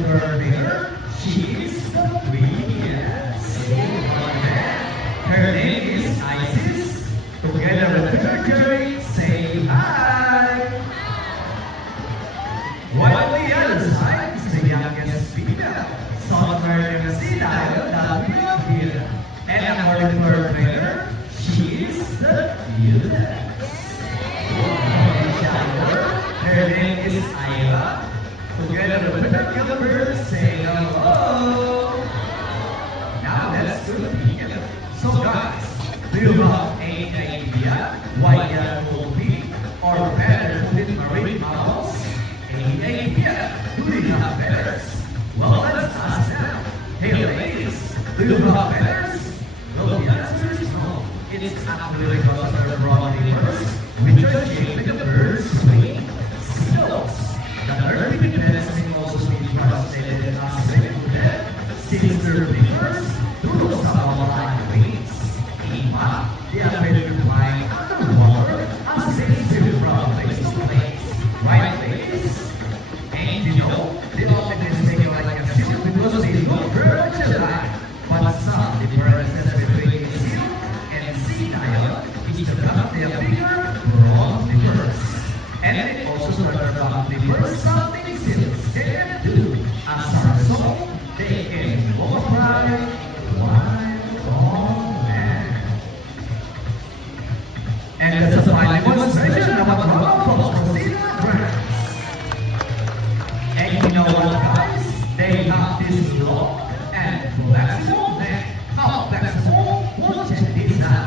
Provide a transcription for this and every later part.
her winner. She's the queen. Her name is Isis. Together with her jury, say hi. While the other side is the youngest female, Southern Sinai, the Philippine. And according to her trainer, she is the cutest. Her name is Ayla. Together with her Gilbert, say hello. Now let's do the video. So guys, do you have any idea why that will be? Or better with marine mammals? Any idea? Do you have feathers? Well, let's ask them. Hey ladies, do you have feathers? Well, the answer is no. It's actually because of the broad fingers, which are shaped the bird's wing. Seagulls. The early depends may also be translated as figurative, since their fingers do not have like wings. In fact, they are made to fly underwater as they swim from place to place. Right, ladies? And you know, they often mistake like a seal because they look very alike. But some differences between a seal and sea lion is that they are bigger, broad fingers. And it also started from the first something seals can do. As a result, they can multiply while on land. And that's a fine demonstration of what Rosina grants. And you know what, guys? They have this long and flexible neck. How flexible? We'll check this out.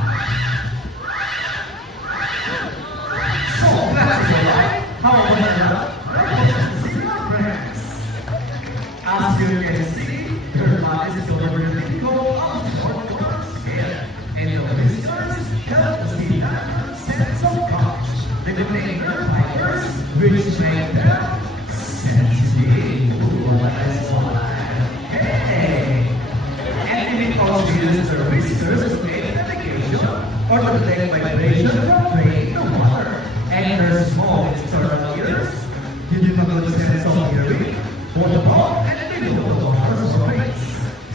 So flexible, right? How about that? Rosina grants. As you can see, her body is over the typical outdoor scale. And the whiskers help the Rosina sense of touch. They contain her fibers, which make them sensitive. Ooh, that's why. Hey! And it also uses her whiskers to make navigation or to detect vibration from rain in the water. And her small external ears give you a good sense of hearing for the ball and the middle of the water's race.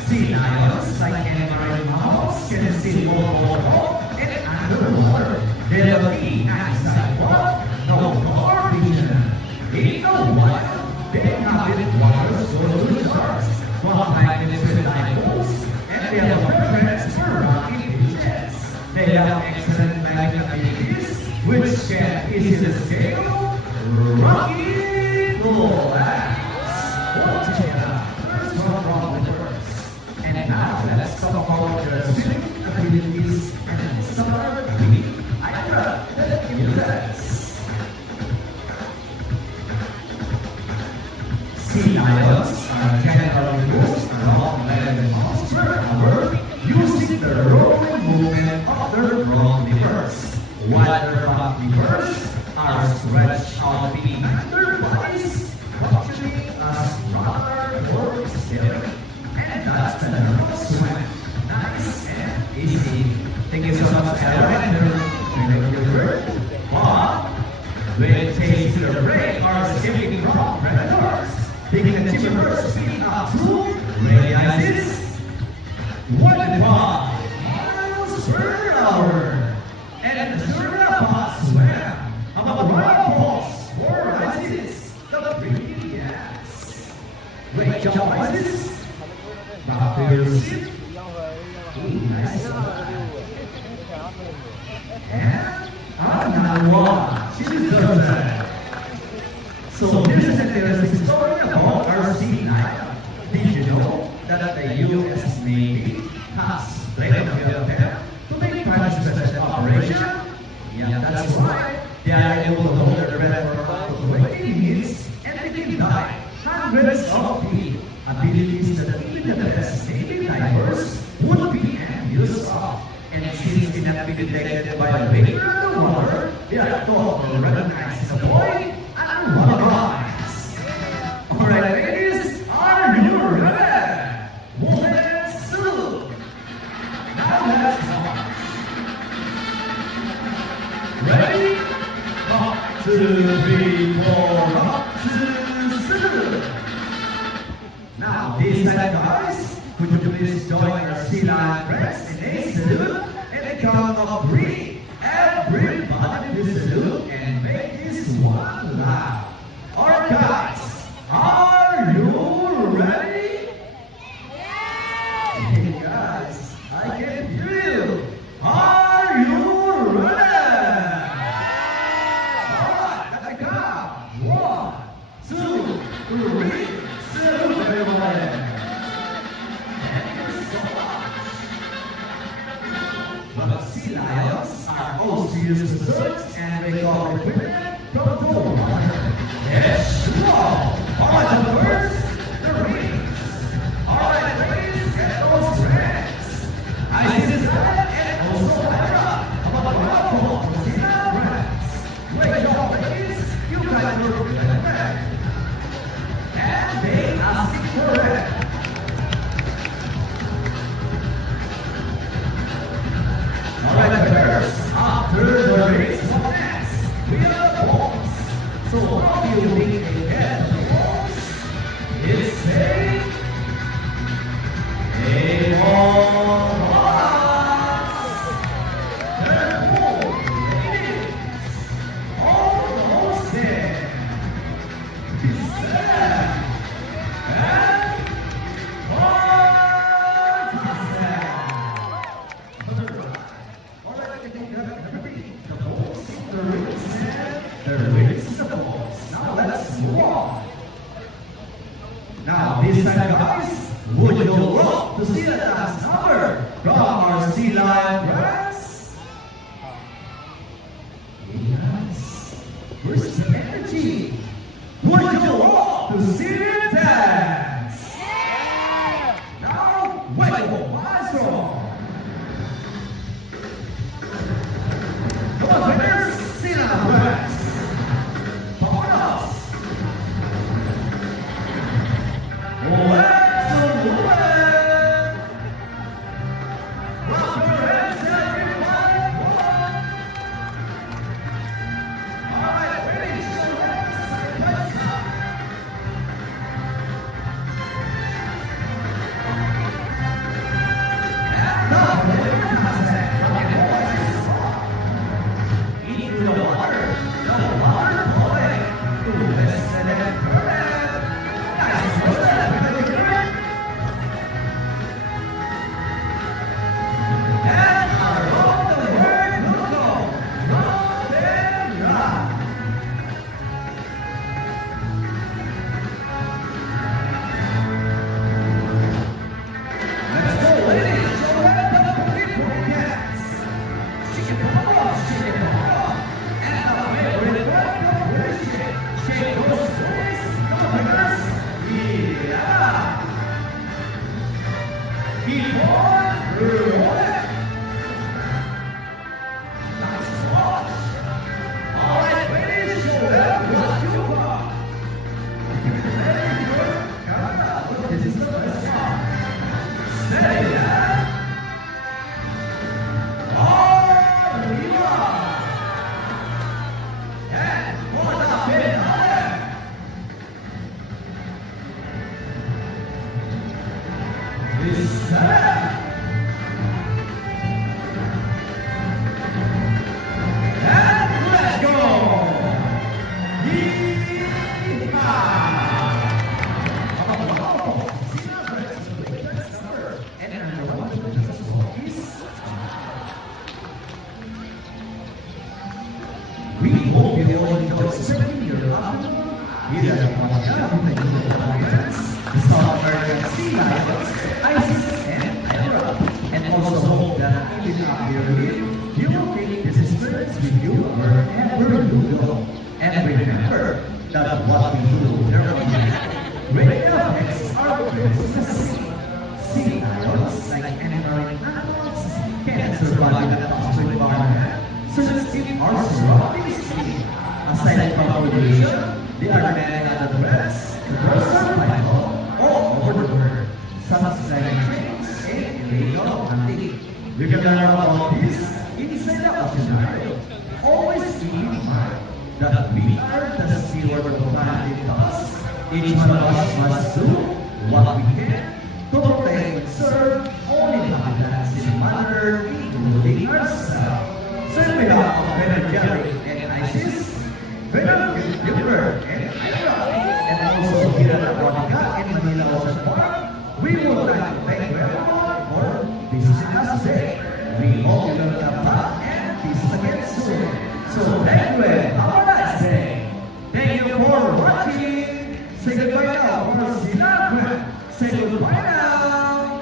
Sea lions, like any marine mammals, can see both overall and underwater. They have a keen eyesight, but no far vision. In the wild, they inhabit water source with sharks, while magnets with dipoles, and they have a preference for rocky beaches. They have excellent magnet abilities, which can easily scale rocky lands. Well, check it out. First one wrong with the first. And now let's talk about their swimming abilities and start with Ira, the cutest. Sea lions are generally moved around 11 miles per hour using the rolling movement of their front livers, while their back livers are stretched out behind their bodies, functioning as rudder or steering. And that's the normal swim. Nice and easy. Thank you so much, Aaron. But when it takes to the break or escaping from predators, they can achieve first speed up to radiuses 1.5 miles per hour. And the Surya swam about right pulse for Isis, the prettiest. Great job, Isis. Back to your seat. Nice one. And Anawa, she deserves it. So this is an interesting story about our sea lion. Did you know that the U.S. Navy has trained them to make private special operation? Yeah, that's right. They are able to hold their breath for up to 20 minutes and they can dive hundreds of feet. Abilities that even the best Navy divers would be envious of. And since they cannot be detected by the vapor of the water, they are taught to recognize the boy and run rise. Alright, ladies, are you ready? Movement salute. Now let's march. Ready? 1, 2, 3, 4, up to salute. this time, guys, could you please join our sea lion friends in a salute and a count of three? Everybody do salute and make this one loud. Alright, guys, are you ready? Hey, guys, I can hear you. Are you ready? Alright, let me count. 1, 2, 3, salute everybody. But sea lions are also used to search and recover equipment from the water. Yes, wow! Alright, the first, the rings. Alright, ladies, get those rings. I see the side and also Ira. How about the rock for sea rings? Great job, ladies. You guys were good at that. And they asked for it. Alright, first, after the race of dance, we have the balls. So how do you think they get the balls? It's a ball box. Therefore, ladies, almost there. It's there. And now let's move on. Now this time, guys, would you love to see the dance number from our sea lion friends? Yes. Where's the energy? Would you love to see it dance? Yeah. Now, wait for maestro. Come on, players, sea lion friends. We hope you all enjoy spending your afternoon with the South American sea lions, Isis, and Emerald. And also hope that even after you will take this experience with you wherever you go. And remember that what we do every great effects are Christmas. Sea lions, like any marine animals, can survive in a toxic environment. So let's keep our surroundings clean. Aside from pollution, the organic other threats to their survival all over the world, such as trains and illegal hunting. You can learn about this inside the scenario. Always keep in mind that we are the steward of the planet because each one of us must do what we can to protect and serve only the habitats in manner, including ourselves. So in behalf of Ben and Jerry and ISIS, Venom, Gilbert, and Ira, and also here at Aquatica in Manila Ocean Park, we would like to thank you everyone for visiting us today. We hope you will come back and visit again soon. So thank you and have a nice day. Thank you for watching. Say goodbye now for Sinagwe. Say goodbye now.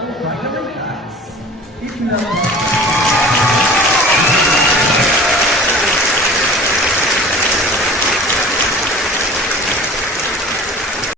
Oh, by the way, guys, if you love